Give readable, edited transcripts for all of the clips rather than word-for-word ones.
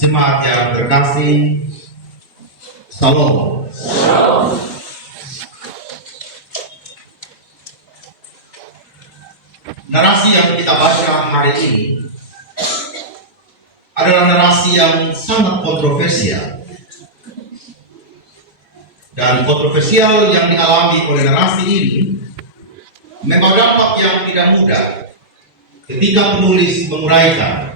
Jemaat yang terkasih, Shalom. Narasi yang kita baca hari ini adalah narasi yang sangat kontroversial. Dan kontroversial yang dialami oleh narasi ini memang dampak yang tidak mudah ketika penulis menguraikan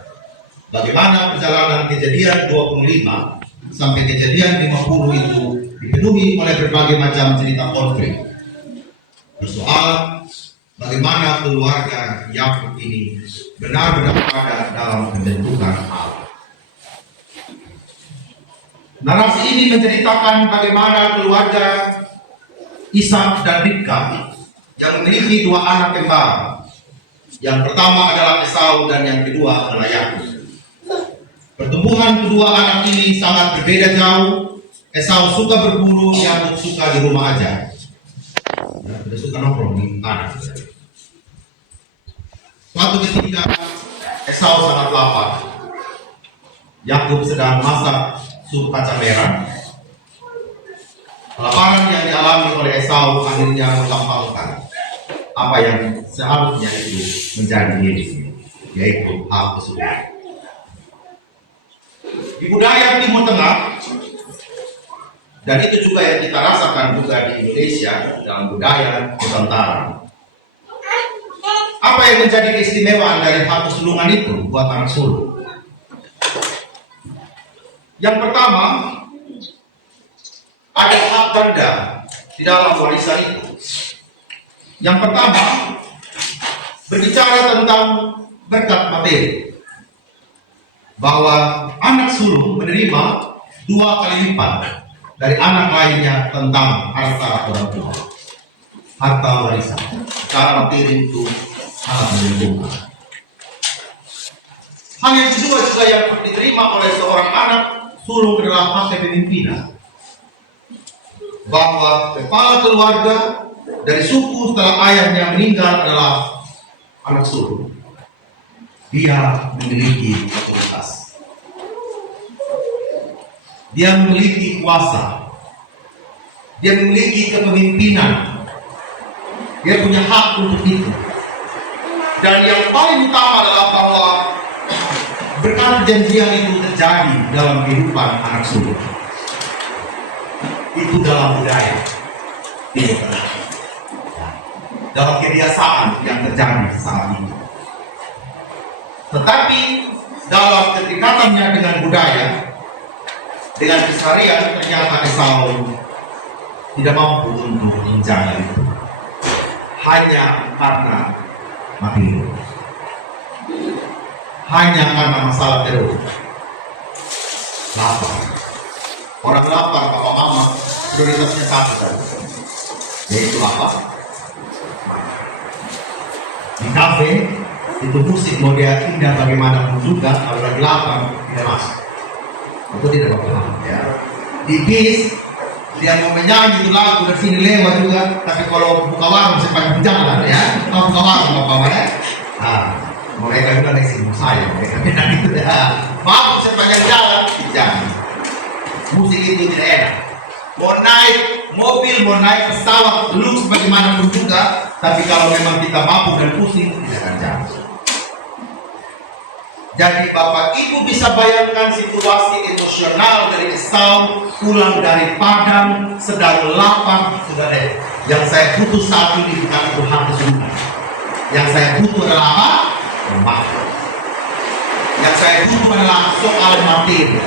bagaimana perjalanan Kejadian 25 sampai Kejadian 50 itu dipenuhi oleh berbagai macam cerita konflik. Persoalan bagaimana keluarga Yakub ini benar-benar ada dalam pembentukan Allah. Narasi ini menceritakan bagaimana keluarga Ishak dan Ribka yang memiliki dua anak kembar. Yang pertama adalah Esau dan yang kedua adalah Yakub. Pertumbuhan kedua anak ini sangat berbeda jauh. Esau suka berburu, Yakub suka di rumah aja. Tidak suka nongkrong di tanah. Suatu ketika Esau sangat lapar. Yakub sedang masak sup kacang merah. Kelaparan yang dialami oleh Esau akhirnya melampaukan apa yang seharusnya itu menjadi miliknya, yaitu hak kesulitan. Di budaya Timur Tengah, dan itu juga yang kita rasakan juga di Indonesia dalam budaya Nusantara. Apa yang menjadi keistimewaan dari hak kesulungan itu buat anak sulung? Yang pertama, ada hak ganda di dalam warisan itu. Yang pertama, berbicara tentang berkat materi, bahwa anak sulung menerima 2 kali lipat dari anak lainnya tentang harta orang tua, harta warisan. Secara materi itu sangat menguntungkan. Hal yang kedua juga yang diterima oleh seorang anak sulung adalah hak kepemimpinan, bahwa kepala keluarga dari suku setelah ayahnya meninggal adalah anak sulung. Dia memiliki otoritas, dia memiliki kuasa, dia memiliki kepemimpinan, dia punya hak untuk itu. Dan yang paling utama adalah bahwa berkat perjanjian itu terjadi dalam kehidupan anak sulung. Itu dalam budaya, dalam kebiasaan yang terjadi saat ini. Tetapi dalam kedekatannya dengan budaya, dengan keseharian, ternyata Esau tidak mampu untuk menjaga itu, hanya karena materi, hanya karena masalah terus lapar. Orang lapar, bapak mama prioritasnya satu saja, yaitu apa? Di kafe itu musik mau dia indah bagaimanapun juga, kalau lagi lapar tidak masuk. Itu tidak apa-apa ya. Di bis dia mau menyanyi itu lagu dari sini lewat juga, tapi kalau buka warung sepanjang jalan ya, kalau buka warung bapak ya, mereka juga dari sini saya, mereka bilang gitu ya. Mau sepanjang jalan jangan. Musik itu tidak enak. Mau naik mobil, mau naik pesawat, lux bagaimanapun juga, tapi kalau memang kita mabuk dan pusing tidak akan jalan. Jadi Bapak Ibu bisa bayangkan situasi emosional dari Esau pulang dari padang sedang lapar. Saudara, yang saya butuh saat ini bukan Tuhan kesulitan. Yang saya butuh adalah apa? Rumah. Yang saya butuh adalah soal materi,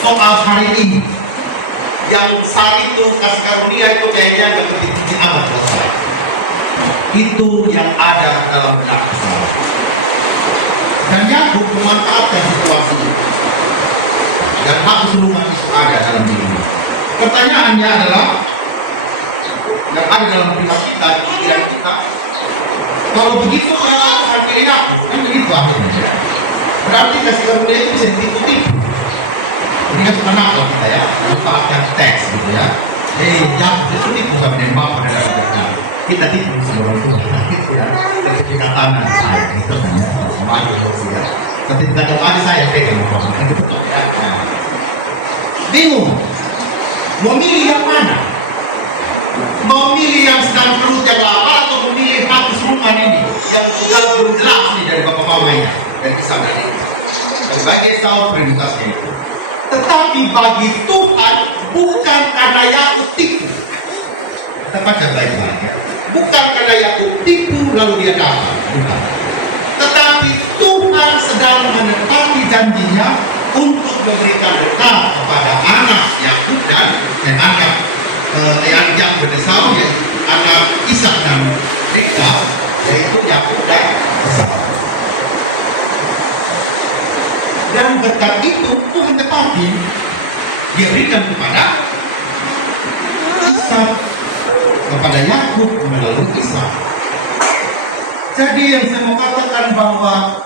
soal hari ini. Yang saat itu kasih karunia itu kayaknya nggak begitu amat buat saya. Itu yang ada dalam benak Esau. Dan Yakub memanfaatkan situasi itu. Dan hak kesulungan itu ada dalam dirinya. Pertanyaannya adalah, yang ada dalam pikiran kita, di pikiran kita, kalau begitu kenapa Tuhan pilih aku? Kan begitu akhirnya. Berarti kasih karunia itu bisa ditipu-tipu. Ini kan suka nakal kita ya, memanfaatkan teks gitu ya. Yakub itu tipu sama dengan Bapak dan Raja. Kita tipu sama orang tua, gitu ya. Sertifikat tangan saya, gitu kan ya. Sama aja ya. Sertifikat tangan saya pegang, kan gitu ya. bingung. Mau milih yang mana? Mau milih yang sedang perut yang lapar atau memilih hapus rumah ini yang sudah belum jelas nih dari bapak mamanya dan kisah dari ini. Sebagai Esau prioritasnya itu. Tetapi bagi Tuhan bukan karena Yakub tipu. Kita baca baik-baik ya. Bukan karena Yakub tipu lalu dia dapat. Bukan. Tetapi Tuhan sedang menepati janjinya untuk memberikan berkat kepada anak Yakub dan anak yang berdesau, yaitu anak Ishak dan Ribka, yaitu Yakub dan Esau. Dan berkat itu Tuhan tepati, dia berikan kepada Ishak, kepada Yakub melalui Ishak. Jadi yang saya mau katakan bahwa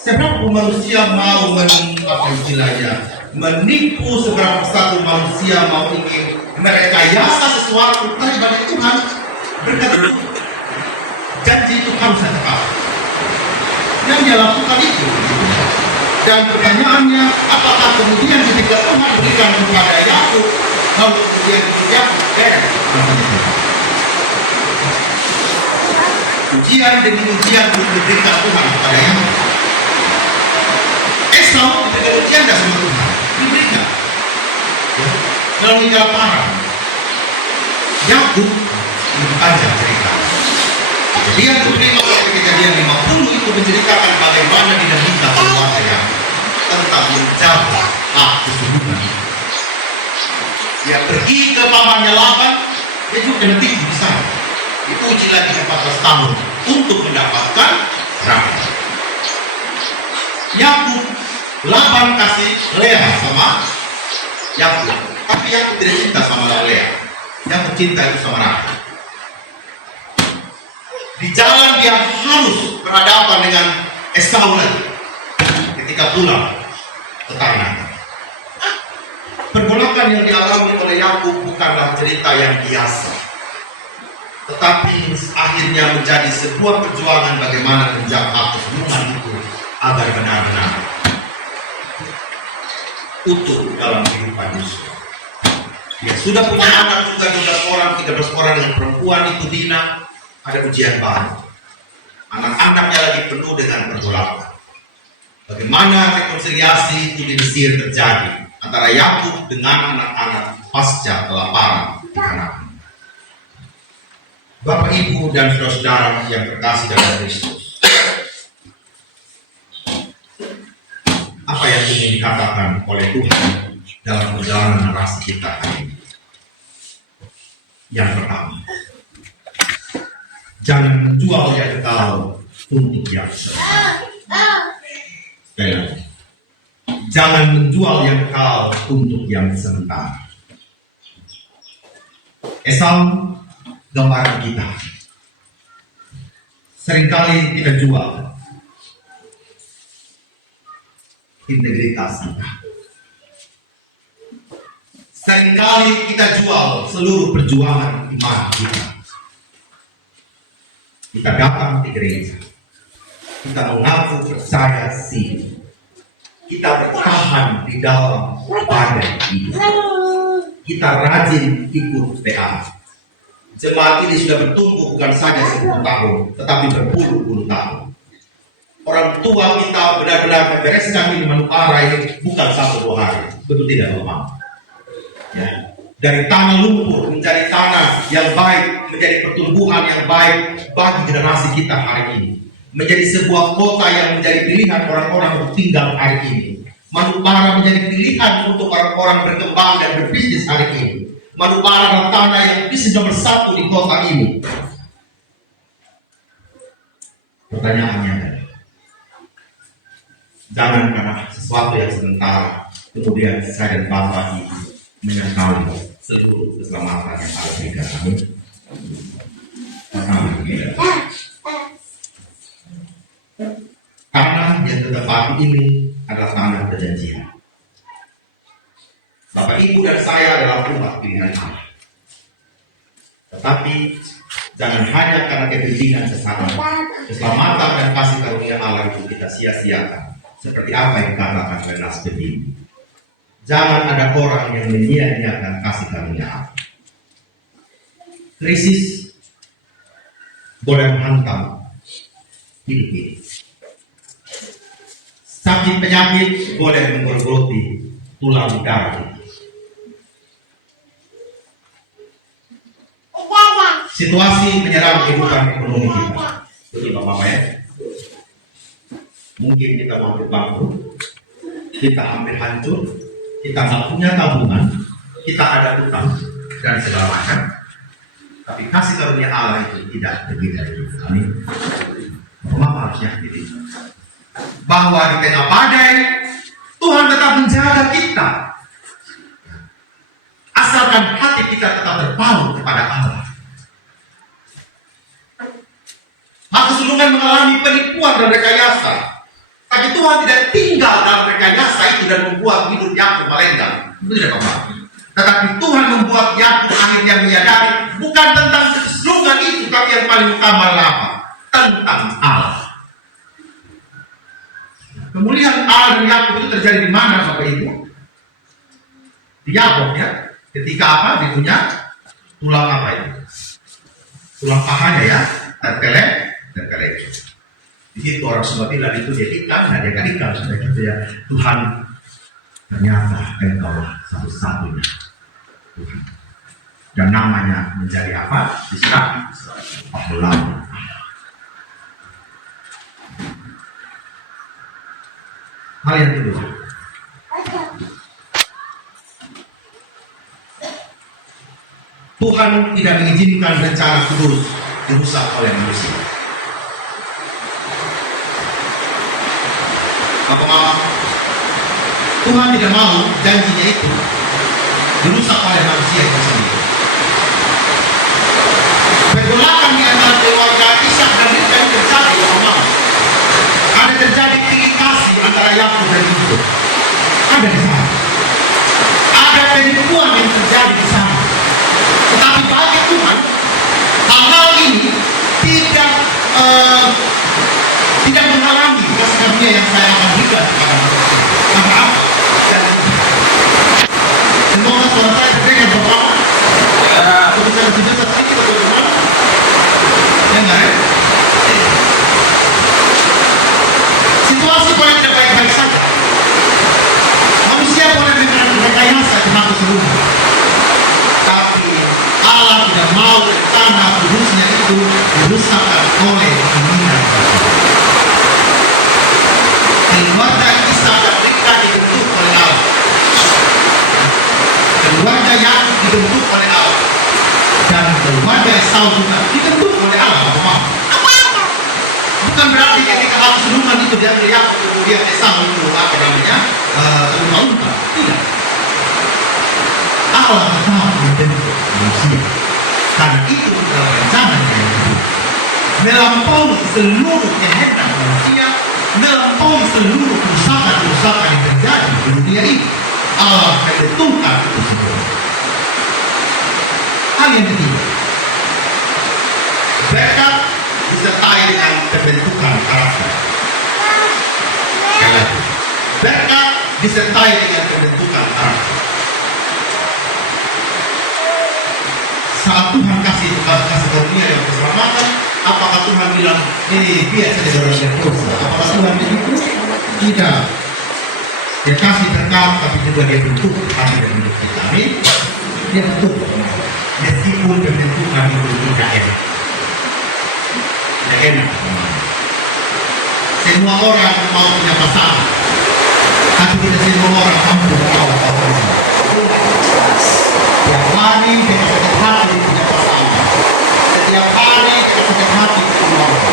seberapa manusia mau menipu, seberapa satu manusia mau ingin merekayasa sesuatu, tapi bagi Tuhan berkat janji itu harus tetap. Dan dia lakukan itu. Dan pertanyaannya, apakah kemudian ketika Tuhan berikan kepada Yakub, lalu kemudian dia ujian demi ujian diberikan Tuhan kepada Yakub. Esau diberikan ujian dan sama Tuhan diberikan melalui kelaparan. Yakub lebih panjang cerita. Kejadian 25 sampai kejadian 50 itu menceritakan bagaimana dinamika keluarga Yakub tentang menjaga hak keturunan. Dia pergi ke pamannya Laban, dia juga kena tipu di sana. Diuji lagi 14 tahun untuk mendapatkan rakyat. Yakub, Laban kasih Lea sama Yakub, tapi Yakub tidak cinta sama Lea. Yakub cinta itu sama Rahel. Di jalan dia harus berhadapan dengan Esau lagi ketika pulang ke tanah. Pergolakan yang dialami oleh Yakub bukanlah cerita yang biasa, tetapi akhirnya menjadi sebuah perjuangan bagaimana menjaga keturunan itu agar benar-benar utuh dalam kehidupan Yusuf. Dia sudah punya anak juga 12 orang, 13 orang dengan perempuan itu Dina. Ada ujian baru. Anak-anaknya lagi penuh dengan pergolakan. Bagaimana rekonsiliasi itu di Mesir terjadi antara Yakub dengan anak-anak pasca kelaparan di Kanaan. Bapak, Ibu, dan saudara yang terkasih dalam Kristus, apa yang ingin dikatakan oleh Tuhan dalam perjalanan narasi kita hari ini? Yang pertama, jangan menjual yang kau untuk yang sementara. Sekali lagi, jangan menjual yang kau untuk yang sementara. Esau gambaran kita. Seringkali kita jual integritas kita. Seringkali kita jual seluruh perjuangan iman kita. Kita datang di gereja, kita mengaku percaya sih, kita bertahan di dalam badai hidup, kita rajin ikut PA. Jemaat ini sudah bertumbuh bukan saja 10 tahun, tetapi berpuluh-puluh tahun. Orang tua kita benar-benar membereskan ini Manupara ini bukan 1-2 hari, betul tidak Bapak? Ya. Dari tanah lumpur menjadi tanah yang baik, menjadi pertumbuhan yang baik bagi generasi kita hari ini. Menjadi sebuah kota yang menjadi pilihan orang-orang untuk tinggal hari ini. Manupara menjadi pilihan untuk orang-orang berkembang dan berbisnis hari ini. Manupara adalah tanah yang bisnis nomor 1 di kota ini. Pertanyaannya adalah, jangan karena sesuatu yang sementara kemudian saya dan Bapak Ibu menyangkali seluruh keselamatan yang ada di dalam. Karena yang tertepati ini adalah tanah perjanjian. Bapak, Ibu, dan saya adalah umat pilihan Allah. Tetapi jangan hanya karena kepentingan sesaat, keselamatan dan kasih karunia Allah itu kita sia-siakan. Seperti apa yang dikatakan oleh Nas Bedini. Jangan ada orang yang menyia-nyiakan kasih karunia Allah. Krisis boleh menghantam hidup ini. Sakit penyakit boleh menggerogoti tulang darah ini. Situasi menyerang kehidupan ekonomi kita. Betul Bapak ya? Mungkin kita hampir bangkrut, kita hampir hancur, kita nggak punya tabungan, kita ada utang dan segala macam. Tapi kasih karunia Allah itu tidak berbeda dari itu. Amin. Bapak harus yakin bahwa di tengah badai Tuhan tetap menjaga kita. Asalkan hati kita tetap terpaut kepada Allah. Maka sulungan mengalami penipuan dan rekayasa. Tapi Tuhan tidak tinggal dalam rekayasa itu dan membuat hidup Yakub melenggang. Itu tidak apa-apa. Tetapi Tuhan membuat Yakub akhirnya menyadari bukan tentang kesulungan itu, tapi yang paling utama adalah apa? Tentang Allah. Kemuliaan Allah dan Yakub itu terjadi di mana Bapak Ibu? Di Yakub ya. Ketika apa? Dia punya tulang apa itu? Tulang pahanya ya, terkelek. Di situ orang semua bilang itu dia ikan, nah dia kan ikan seperti itu ya. Tuhan, ternyata Engkau satu-satunya Tuhan. Dan namanya menjadi apa? Israel. Allah. Hal yang kedua, Tuhan tidak mengizinkan rencana kudus dirusak oleh manusia. Bapak Mama, Tuhan tidak mau janjinya itu dirusak oleh manusia itu sendiri. Pergolakan di antara keluarga Ishak dan Ribka itu terjadi, Bapak Mama. Ada terjadi pilih kasih antara Yakub dan Yusuf. Ada di sana. Ada penipuan yang terjadi di sana. Tetapi bagi Tuhan, hal-hal ini tidak menghalangi kasih karunia yang saya akan berikan kepada manusia. Karena apa? Semoga suara saya terdengar Bapak. Aku bisa lebih dekat sedikit atau bagaimana? Ya enggak ya? Situasi boleh tidak baik-baik saja. Manusia boleh rekayasa di masa sebelumnya. Tapi Allah tidak mau rencana kudusnya itu dirusakkan oleh keinginan. Keluarga Ishak dan Ribka dibentuk oleh Allah. Keluarga Yakub dibentuk oleh Allah. Dan keluarga Esau juga dibentuk oleh Allah. Bukan berarti ketika hal keseluruhan itu diambil Yakub kemudian Esau itu apa namanya terlalu. Tidak. Allah tetap membentuk manusia. Karena itu adalah rencana yang hidup. Melampaui seluruh kehendak manusia, melampaui seluruh kerusakan yang terjadi di dunia ini. Allah menentukan itu semua. Hal yang ketiga, berkat disertai dengan pembentukan karakter. Berkat disertai dengan pembentukan karakter. Saat Tuhan kasih karunia yang keselamatan, apakah Tuhan bilang ini biasa saja orang yang dosa? Apakah Tuhan begitu? Tidak. Dia kasih berkat, tapi juga dia bentuk hati dan hidup kita. Amin. Dia bentuk. Meskipun pembentukan itu tidak enak. Tidak enak. Semua orang mau punya pasangan, tapi tidak semua orang mampu mau pasangan. Setiap hari kita sakit hati punya pasangan. Setiap hari kita sakit hati punya keluarga.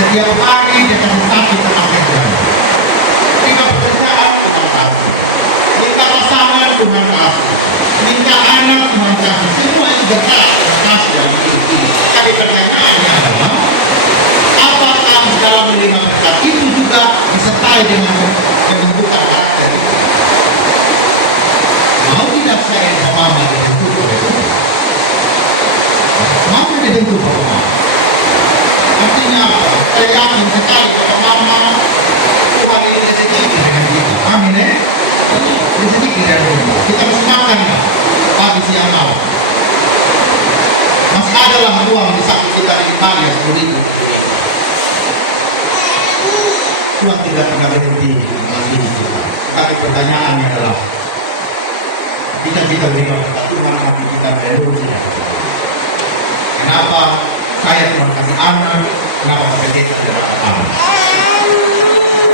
Setiap hari kita sakit sama kerjaan. Minta pekerjaan Tuhan kasih. Minta pasangan Tuhan kasih. Minta anak Tuhan kasih. Semua itu berkat kasih dalam hidup ini. Tapi pertanyaannya adalah, apakah dalam menerima berkat itu juga disertai dengan pembentukan karakter? Mau tidak saya dan mama dibentuk oleh Tuhan? Mau dibentuk oleh mama? Artinya apa? Saya yakin sekali bahwa mama Tuhan ini rezeki dengan kita. Amin ya? Rezeki dengan kita. isi amal. Masih ada lah uang di saku kita di Italia 10.000. Tuhan tidak pernah berhenti mengasihi kita. Tapi pertanyaannya adalah, kita berikan kepada Tuhan, tapi kita belum tidak. Kenapa saya Tuhan kasih anak? Kenapa kita tidak dapat anak?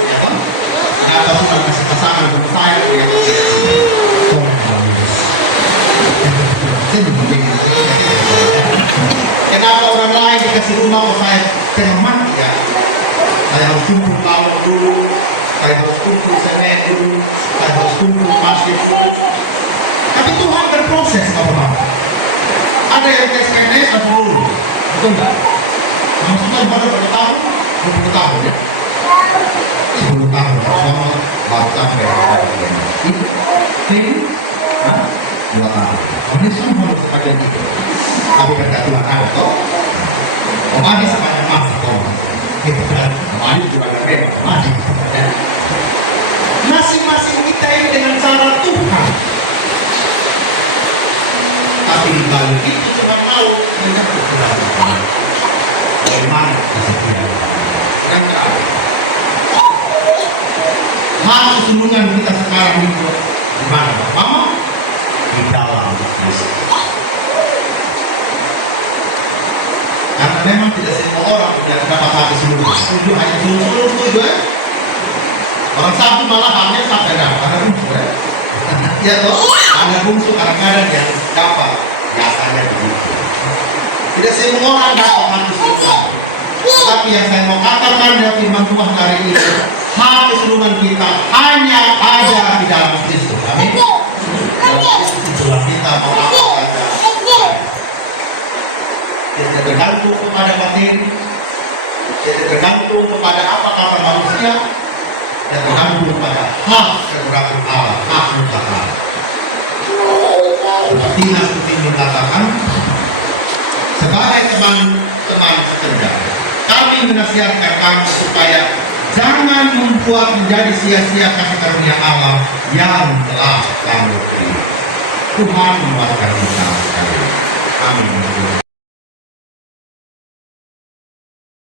Ya kan? Kenapa Tuhan kasih pasangan untuk saya? Ya, kenapa orang lain dikasih rumah kok saya tengah mati ya? Saya harus kumpul lauk dulu, saya harus kumpul semen dulu, saya harus kumpul pasir dulu. Tapi Tuhan berproses, kawan-kawan. Ada yang tes PNS atau dulu, betul nggak? Maksudnya baru berapa tahun? 20 tahun ya? 10 tahun, sama baru sampai ini, 2 tahun. Ini semua harus sebagian itu. Tapi kata Tuhan ada toh. Om Adi sepanjang masa toh. Gitu kan? Om Adi juga ada bebas. Om Adi. Masing-masing kita ini dengan cara Tuhan. Tapi di balik itu Tuhan mau menyebut kebenaran. Bagaimana kesetiaan? Dan terakhir, hal kesulungan kita sekarang itu di mana? Mama? Di dalam Kristus. Karena memang tidak semua orang yang dapat hati seluruh. Setuju hanya seluruh setuju ya. Orang satu malah hanya sampai dapat ada bungsu ya. Ya toh, ada bungsu kadang-kadang yang dapat biasanya begitu. Tidak semua orang dapat hati seluruh. Tapi yang saya mau katakan dari firman Tuhan hari ini, hak keseluruhan kita hanya ada di dalam Kristus. Amin. Itulah kita mau apa saja. Tidak tergantung kepada materi, tidak tergantung kepada apa kata manusia, dan tergantung pada hak keberadaan Allah, hak mutlak Allah. Seperti yang dikatakan, sebagai teman-teman sekerja, kami menasihatkan kamu supaya jangan membuat menjadi sia-sia kasih karunia Allah yang telah kamu terima. Tuhan membuatkan kita sekali. Amin.